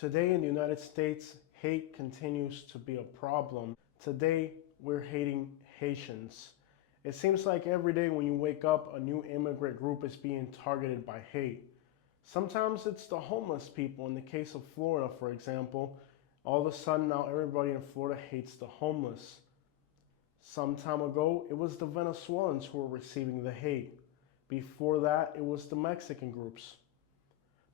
Today in the United States, hate continues to be a problem. Today, we're hating Haitians. It seems like every day when you wake up, a new immigrant group is being targeted by hate. Sometimes it's the homeless people. In the case of Florida, for example, all of a sudden now everybody in Florida hates the homeless. Some time ago, it was the Venezuelans who were receiving the hate. Before that, it was the Mexican groups.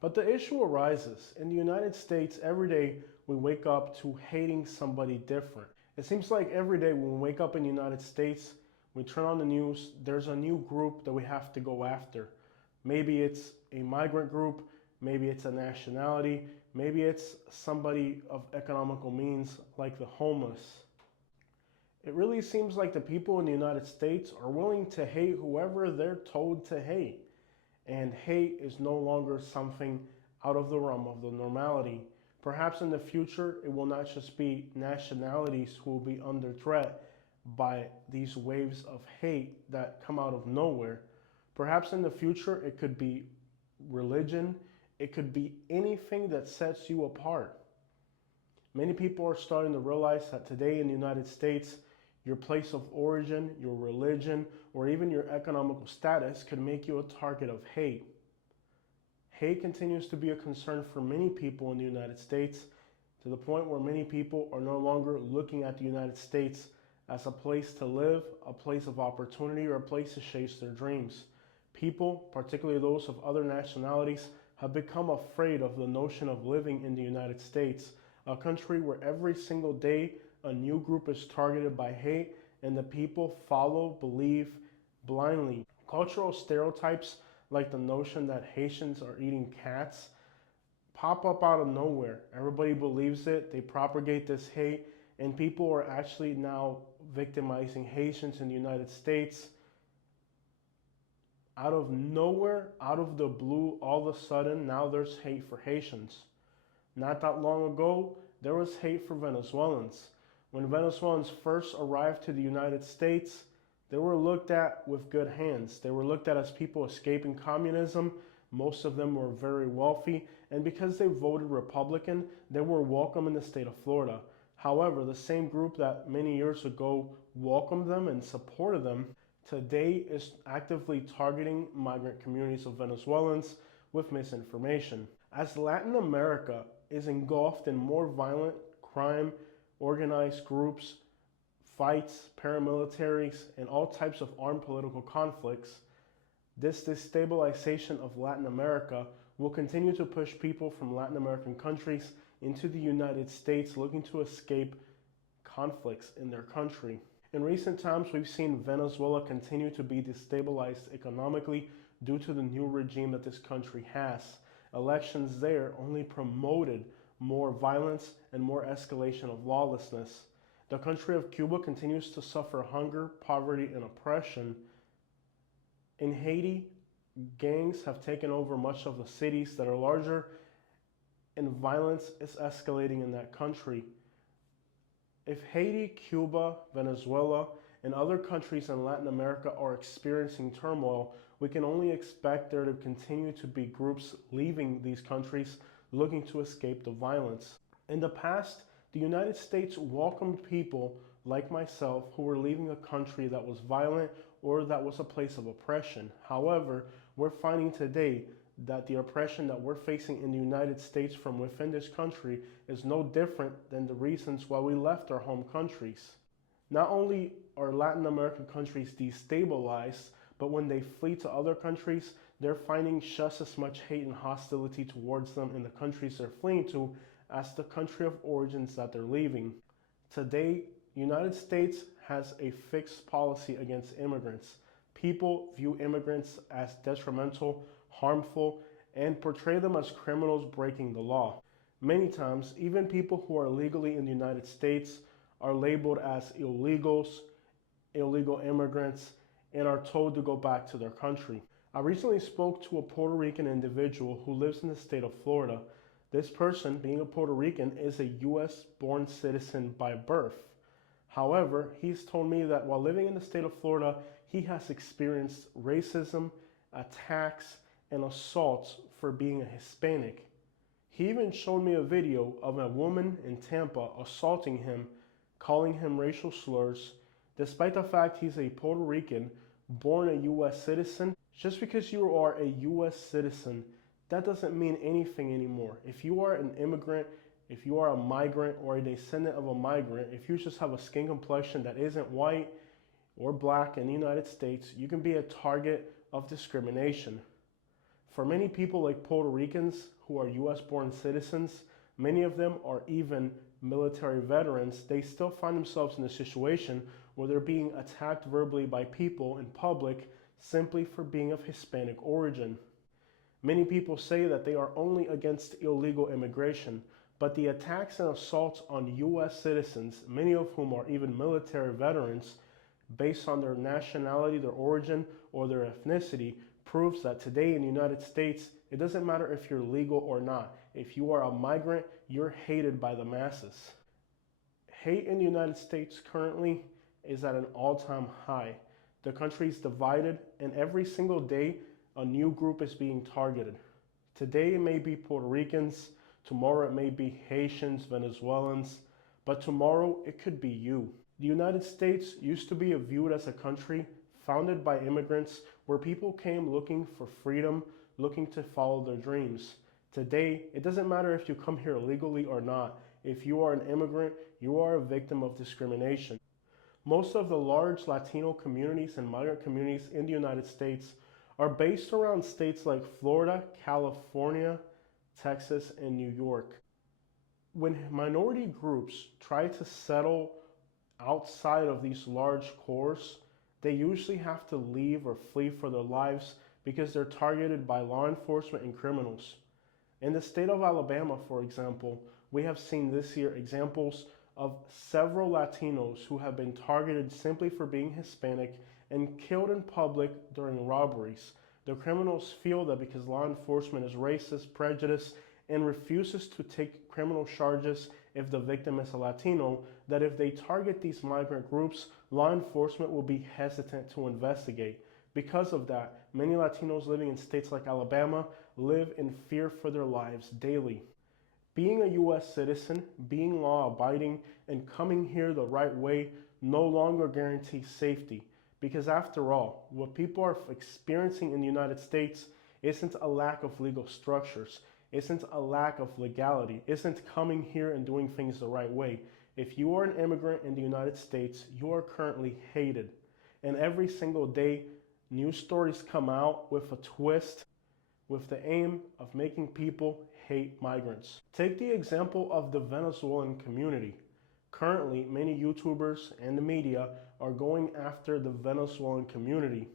But the issue arises. In the United States, every day we wake up to hating somebody different. It seems like every day when we wake up in the United States, we turn on the news, there's a new group that we have to go after. Maybe it's a migrant group, maybe it's a nationality, maybe it's somebody of economical means like the homeless. It really seems like the people in the United States are willing to hate whoever they're told to hate. And hate is no longer something out of the realm of the normality. Perhaps in the future, it will not just be nationalities who will be under threat by these waves of hate that come out of nowhere. Perhaps in the future, it could be religion. It could be anything that sets you apart. Many people are starting to realize that today in the United States, your place of origin, your religion, or even your economical status could make you a target of hate. Hate continues to be a concern for many people in the United States, to the point where many people are no longer looking at the United States as a place to live, a place of opportunity, or a place to chase their dreams. People, particularly those of other nationalities, have become afraid of the notion of living in the United States, a country where every single day a new group is targeted by hate and the people follow, believe blindly. Cultural stereotypes like the notion that Haitians are eating cats pop up out of nowhere. Everybody believes it, they propagate this hate, and people are actually now victimizing Haitians in the United States. Out of nowhere, out of the blue, all of a sudden, now there's hate for Haitians. Not that long ago, there was hate for Venezuelans. When Venezuelans first arrived to the United States, they were looked at with good hands. They were looked at as people escaping communism. Most of them were very wealthy, and because they voted Republican, they were welcome in the state of Florida. However, the same group that many years ago welcomed them and supported them, today is actively targeting migrant communities of Venezuelans with misinformation. As Latin America is engulfed in more violent crime, organized groups, fights, paramilitaries, and all types of armed political conflicts, this destabilization of Latin America will continue to push people from Latin American countries into the United States looking to escape conflicts in their country. In recent times, we've seen Venezuela continue to be destabilized economically due to the new regime that this country has. Elections there only promoted more violence and more escalation of lawlessness. The country of Cuba continues to suffer hunger, poverty, and oppression. In Haiti, gangs have taken over much of the cities that are larger, and violence is escalating in that country. If Haiti, Cuba, Venezuela, and other countries in Latin America are experiencing turmoil, we can only expect there to continue to be groups leaving these countries looking to escape the violence. In the past, the United States welcomed people like myself who were leaving a country that was violent or that was a place of oppression. However, we're finding today that the oppression that we're facing in the United States from within this country is no different than the reasons why we left our home countries. Not only are Latin American countries destabilized, but when they flee to other countries, they're finding just as much hate and hostility towards them in the countries they're fleeing to as the country of origins that they're leaving. Today, the United States has a fixed policy against immigrants. People view immigrants as detrimental, harmful, and portray them as criminals breaking the law. Many times, even people who are legally in the United States are labeled as illegals, illegal immigrants, and are told to go back to their country. I recently spoke to a Puerto Rican individual who lives in the state of Florida. This person, being a Puerto Rican, is a US born citizen by birth. However, he's told me that while living in the state of Florida, he has experienced racism, attacks, and assaults for being a Hispanic. He even showed me a video of a woman in Tampa assaulting him, calling him racial slurs, despite the fact he's a Puerto Rican, born a US citizen. Just because you are a US citizen, that doesn't mean anything anymore. If you are an immigrant, if you are a migrant or a descendant of a migrant, if you just have a skin complexion that isn't white or black in the United States, you can be a target of discrimination. For many people like Puerto Ricans who are US born citizens, many of them are even military veterans, they still find themselves in a situation where they're being attacked verbally by people in public simply for being of Hispanic origin. Many people say that they are only against illegal immigration, but the attacks and assaults on US citizens, many of whom are even military veterans, based on their nationality, their origin, or their ethnicity, proves that today in the United States, it doesn't matter if you're legal or not. If you are a migrant, you're hated by the masses. Hate in the United States currently is at an all-time high. The country is divided, and every single day, a new group is being targeted. Today it may be Puerto Ricans, tomorrow it may be Haitians, Venezuelans, but tomorrow it could be you. The United States used to be viewed as a country founded by immigrants where people came looking for freedom, looking to follow their dreams. Today, it doesn't matter if you come here legally or not. If you are an immigrant, you are a victim of discrimination. Most of the large Latino communities and migrant communities in the United States are based around states like Florida, California, Texas, and New York. When minority groups try to settle outside of these large cores, they usually have to leave or flee for their lives because they're targeted by law enforcement and criminals. In the state of Alabama, for example, we have seen this year examples of several Latinos who have been targeted simply for being Hispanic and killed in public during robberies. The criminals feel that because law enforcement is racist, prejudiced, and refuses to take criminal charges if the victim is a Latino, that if they target these migrant groups, law enforcement will be hesitant to investigate. Because of that, many Latinos living in states like Alabama live in fear for their lives daily. Being a US citizen, being law-abiding, and coming here the right way no longer guarantees safety. Because after all, what people are experiencing in the United States isn't a lack of legal structures, isn't a lack of legality, isn't coming here and doing things the right way. If you are an immigrant in the United States, you are currently hated. And every single day, news stories come out with a twist, with the aim of making people hate migrants. Take the example of the Venezuelan community. Currently, many YouTubers and the media are going after the Venezuelan community.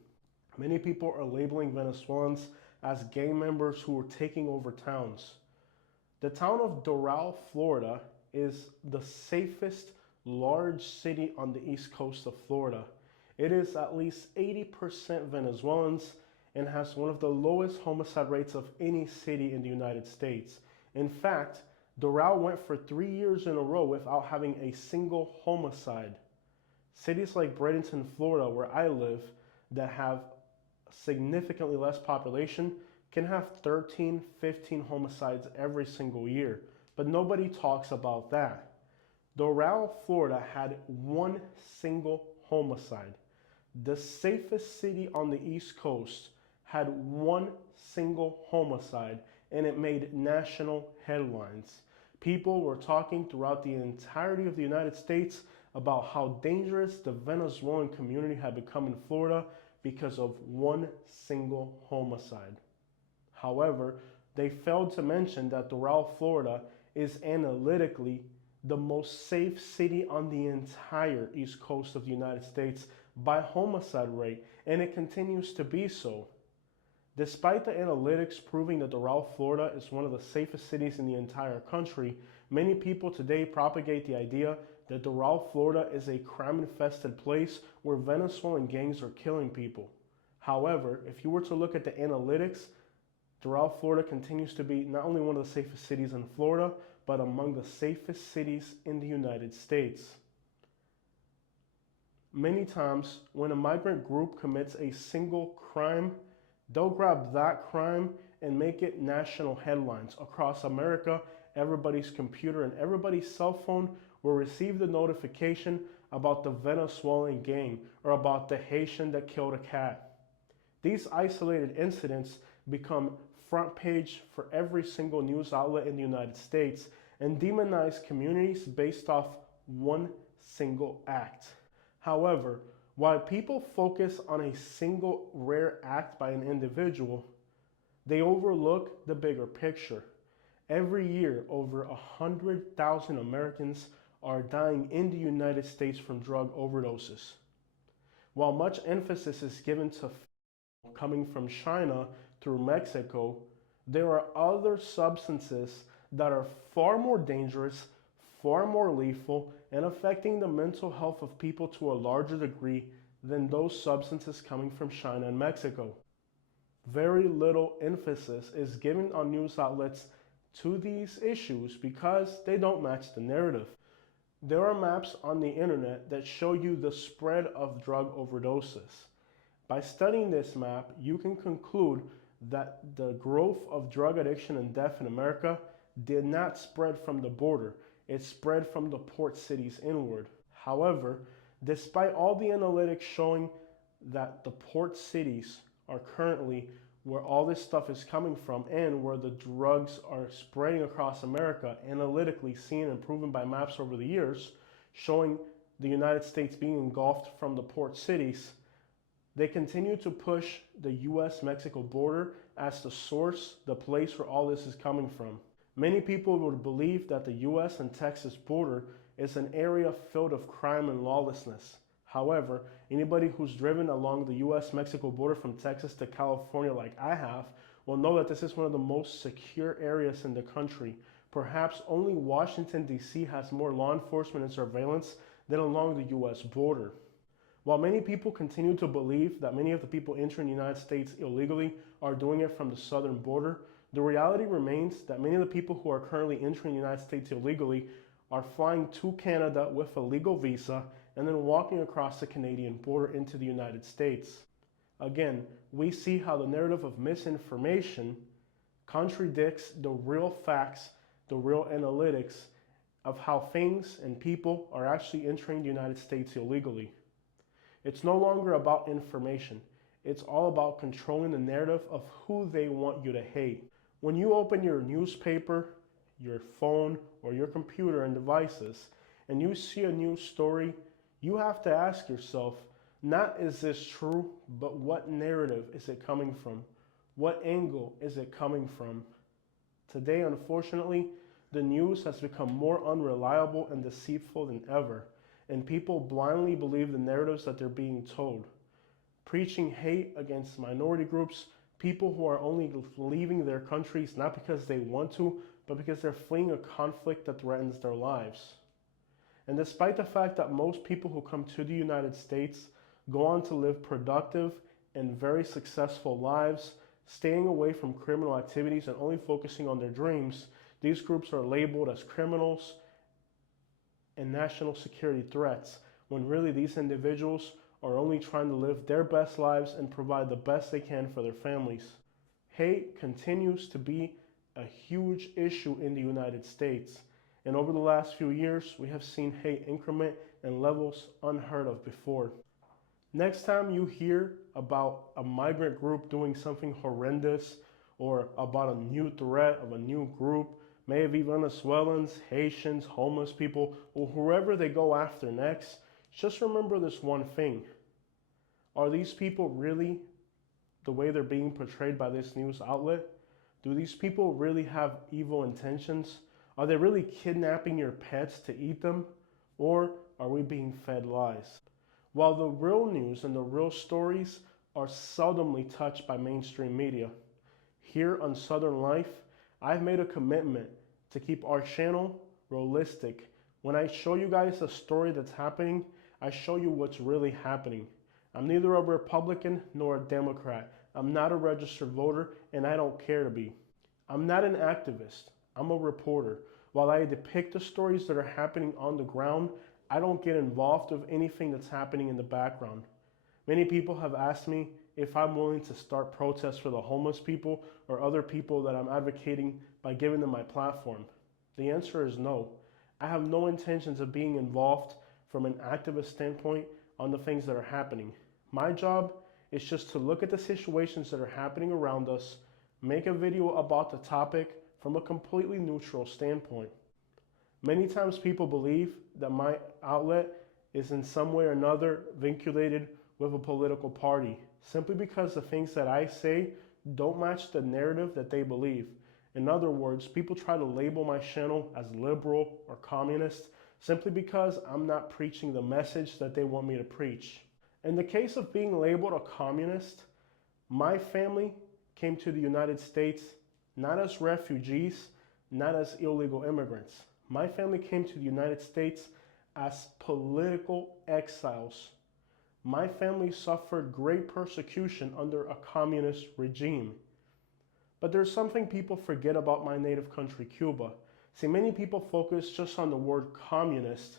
Many people are labeling Venezuelans as gang members who are taking over towns. The town of Doral, Florida is the safest large city on the east coast of Florida. It is at least 80% Venezuelans and has one of the lowest homicide rates of any city in the United States. In fact, Doral went for 3 years in a row without having a single homicide. Cities like Bradenton, Florida, where I live, that have significantly less population, can have 13, 15 homicides every single year. But nobody talks about that. Doral, Florida had one single homicide. The safest city on the East Coast had one single homicide, and it made national headlines. People were talking throughout the entirety of the United States about how dangerous the Venezuelan community had become in Florida because of one single homicide. However, they failed to mention that Doral, Florida is analytically the most safe city on the entire East Coast of the United States by homicide rate, and it continues to be so. Despite the analytics proving that Doral, Florida is one of the safest cities in the entire country, many people today propagate the idea that Doral, Florida is a crime-infested place where Venezuelan gangs are killing people. However, if you were to look at the analytics, Doral, Florida continues to be not only one of the safest cities in Florida, but among the safest cities in the United States. Many times, when a migrant group commits a single crime, they'll grab that crime and make it national headlines across America. Everybody's computer and everybody's cell phone will receive the notification about the Venezuelan gang or about the Haitian that killed a cat. These isolated incidents become front page for every single news outlet in the United States and demonize communities based off one single act. However, while people focus on a single rare act by an individual, they overlook the bigger picture. Every year, over 100,000 Americans are dying in the United States from drug overdoses. While much emphasis is given to coming from China through Mexico, there are other substances that are far more dangerous, far more lethal, and affecting the mental health of people to a larger degree than those substances coming from China and Mexico. Very little emphasis is given on news outlets to these issues because they don't match the narrative. There are maps on the internet that show you the spread of drug overdoses. By studying this map, you can conclude that the growth of drug addiction and death in America did not spread from the border. It spread from the port cities inward. However, despite all the analytics showing that the port cities are currently where all this stuff is coming from and where the drugs are spreading across America, analytically seen and proven by maps over the years, showing the United States being engulfed from the port cities, they continue to push the US-Mexico border as the source, the place where all this is coming from. Many people would believe that the US and Texas border is an area filled with crime and lawlessness. However, anybody who's driven along the US-Mexico border from Texas to California like I have will know that this is one of the most secure areas in the country. Perhaps only Washington, D.C. has more law enforcement and surveillance than along the US border. While many people continue to believe that many of the people entering the United States illegally are doing it from the southern border, the reality remains that many of the people who are currently entering the United States illegally are flying to Canada with a legal visa and then walking across the Canadian border into the United States. Again, we see how the narrative of misinformation contradicts the real facts, the real analytics of how things and people are actually entering the United States illegally. It's no longer about information. It's all about controlling the narrative of who they want you to hate. When you open your newspaper, your phone, or your computer and devices, and you see a news story, you have to ask yourself, not is this true, but what narrative is it coming from? What angle is it coming from? Today, unfortunately, the news has become more unreliable and deceitful than ever, and people blindly believe the narratives that they're being told. Preaching hate against minority groups, people who are only leaving their countries not because they want to, but because they're fleeing a conflict that threatens their lives. And despite the fact that most people who come to the United States go on to live productive and very successful lives, staying away from criminal activities and only focusing on their dreams, these groups are labeled as criminals and national security threats, when really these individuals are only trying to live their best lives and provide the best they can for their families. Hate continues to be a huge issue in the United States, and over the last few years, we have seen hate increment in levels unheard of before. Next time you hear about a migrant group doing something horrendous or about a new threat of a new group, may it be Venezuelans, Haitians, homeless people, or whoever they go after next, just remember this one thing. Are these people really the way they're being portrayed by this news outlet? Do these people really have evil intentions? Are they really kidnapping your pets to eat them? Or are we being fed lies? While the real news and the real stories are seldomly touched by mainstream media, here on Southern Life, I've made a commitment to keep our channel realistic. When I show you guys a story that's happening, I show you what's really happening. I'm neither a Republican nor a Democrat. I'm not a registered voter, and I don't care to be. I'm not an activist. I'm a reporter. While I depict the stories that are happening on the ground, I don't get involved with anything that's happening in the background. Many people have asked me if I'm willing to start protests for the homeless people or other people that I'm advocating by giving them my platform? The answer is no. I have no intentions of being involved from an activist standpoint on the things that are happening. My job is just to look at the situations that are happening around us, make a video about the topic from a completely neutral standpoint. Many times people believe that my outlet is in some way or another vinculated with a political party, simply because the things that I say don't match the narrative that they believe. In other words, people try to label my channel as liberal or communist simply because I'm not preaching the message that they want me to preach. In the case of being labeled a communist, my family came to the United States not as refugees, not as illegal immigrants. My family came to the United States as political exiles. My family suffered great persecution under a communist regime. But there's something people forget about my native country, Cuba. See, many people focus just on the word communist,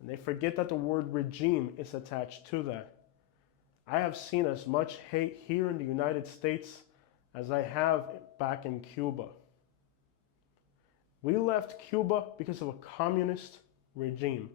and they forget that the word regime is attached to that. I have seen as much hate here in the United States as I have back in Cuba. We left Cuba because of a communist regime.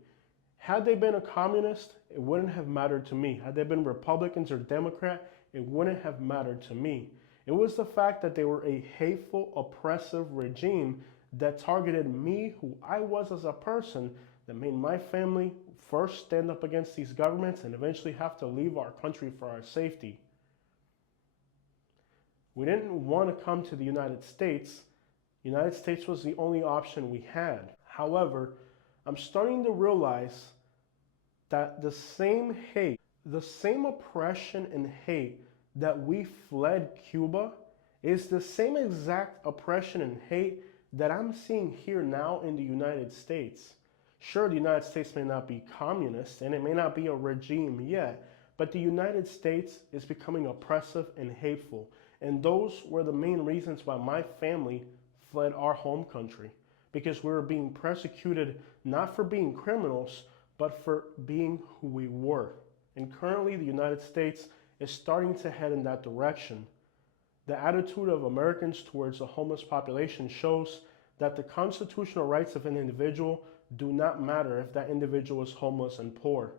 Had they been a communist, it wouldn't have mattered to me. Had they been Republicans or Democrat, it wouldn't have mattered to me. It was the fact that they were a hateful, oppressive regime that targeted me, who I was as a person, that made my family first stand up against these governments and eventually have to leave our country for our safety. We didn't want to come to the United States. The United States was the only option we had. However, I'm starting to realize that the same hate, the same oppression and hate that we fled Cuba is the same exact oppression and hate that I'm seeing here now in the United States. Sure, the United States may not be communist and it may not be a regime yet, but the United States is becoming oppressive and hateful. And those were the main reasons why my family fled our home country, because we were being persecuted not for being criminals, but for being who we were. And currently the United States is starting to head in that direction. The attitude of Americans towards the homeless population shows that the constitutional rights of an individual do not matter if that individual is homeless and poor.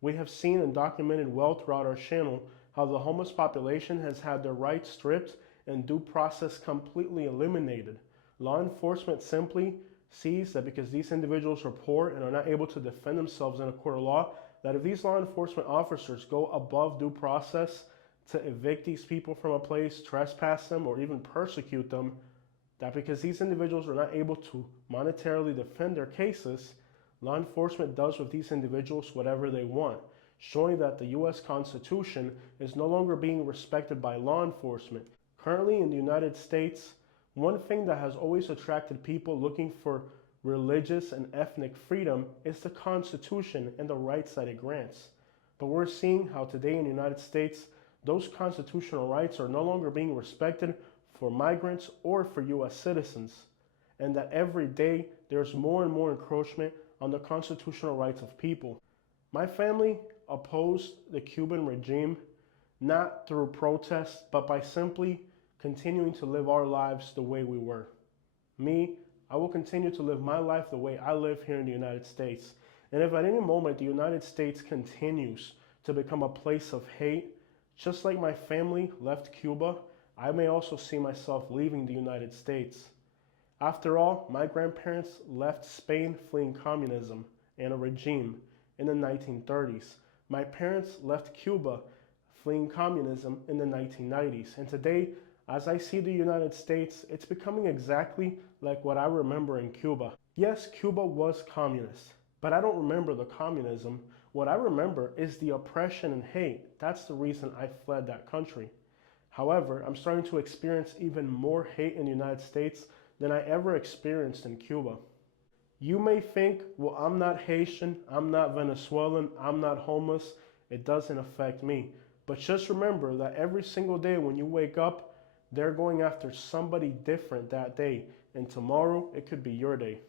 We have seen and documented well throughout our channel how the homeless population has had their rights stripped and due process completely eliminated. Law enforcement simply sees that because these individuals are poor and are not able to defend themselves in a court of law, that if these law enforcement officers go above due process to evict these people from a place, trespass them, or even persecute them, that because these individuals are not able to monetarily defend their cases, law enforcement does with these individuals whatever they want, showing that the U.S. Constitution is no longer being respected by law enforcement. Currently in the United States, one thing that has always attracted people looking for religious and ethnic freedom is the Constitution and the rights that it grants. But we're seeing how today in the United States, those constitutional rights are no longer being respected for migrants or for U.S. citizens, and that every day there's more and more encroachment on the constitutional rights of people. My family opposed the Cuban regime not through protests, but by simply continuing to live our lives the way we were. Me, I will continue to live my life the way I live here in the United States. And if at any moment the United States continues to become a place of hate, just like my family left Cuba, I may also see myself leaving the United States. After all, my grandparents left Spain fleeing communism and a regime in the 1930s. My parents left Cuba fleeing communism in the 1990s. And today, as I see the United States, it's becoming exactly like what I remember in Cuba. Yes, Cuba was communist, but I don't remember the communism. What I remember is the oppression and hate. That's the reason I fled that country. However, I'm starting to experience even more hate in the United States than I ever experienced in Cuba. You may think, well, I'm not Haitian, I'm not Venezuelan, I'm not homeless, it doesn't affect me. But just remember that every single day when you wake up, they're going after somebody different that day, and tomorrow it could be your day.